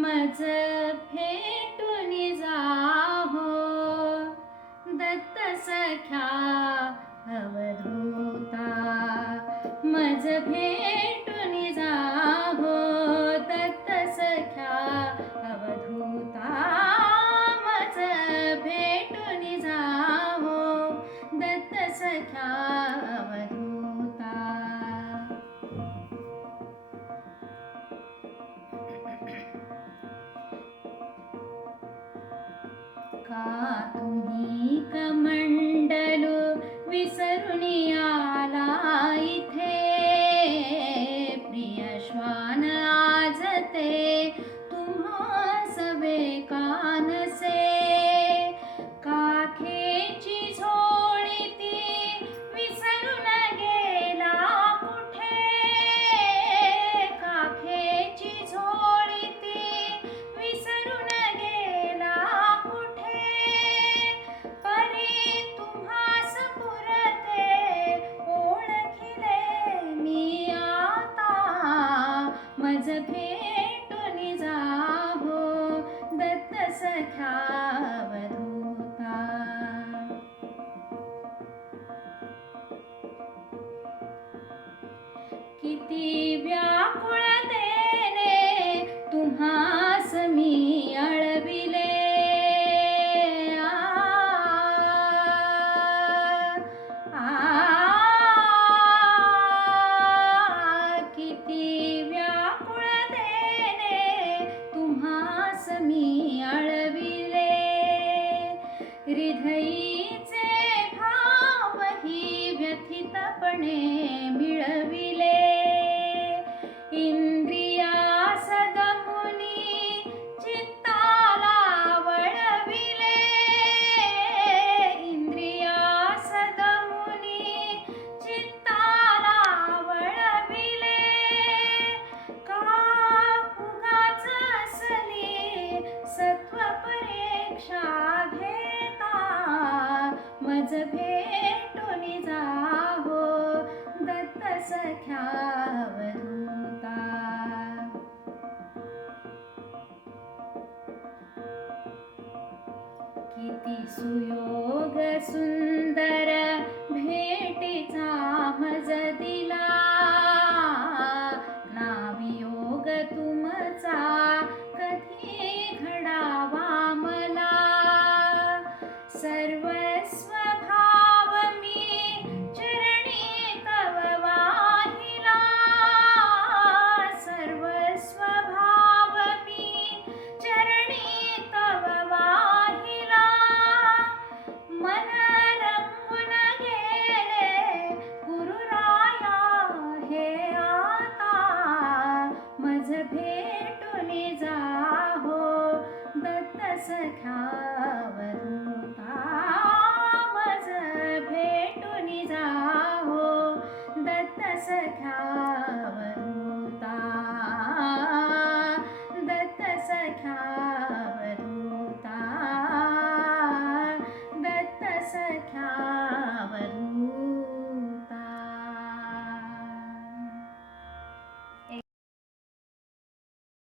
मज भेटून जाहो दत्त सख्या अवधूता, मज भेटून जाहो दत्त सख्या अवधूता, मज भेटून जाहो दत्त सख्या अवधूता. का तुम्ही कमंडलू विसरून आला इथे, प्रिय श्वान आज ते तुम्हास बेकानसे. काखेची झोळी ती विसरून गेला कुठे, काखेची झोळी ती विसरून गेला कुठे. परी तुम्हास पुरते ओळखिले मी आता, मज भेटून जाहो दत्त सख्या अवधूता. किती व्याकुळतेने तुम्हास मी अळविले, किती व्याकुळतेने तुम्हास मी अळविले. हृदयीचे भावही व्यथितपणे मिळविले. इंद्रियास दमुनी चित्ताला वळविले, इंद्रियास दमुनी चित्ताला वळविले. का उगाच असली सत्व परीक्षा घेता, मज भेटून जाहो दत्त सख्या अवधूता. किती सुयोग सुंदर भेटीचा मज दिला, नावियोग तुमचा कधी घडावा मला. सर्वस्व भाव मी चरणी तव वाहिला, सर्वस्व भाव मी चरणी तव वाहिला. मन रंगून गेले गुरुराया हे आता, मज भेटून जाहो दत्त सख्या अवधूता, मज भेटून जाहो दत्त सख्या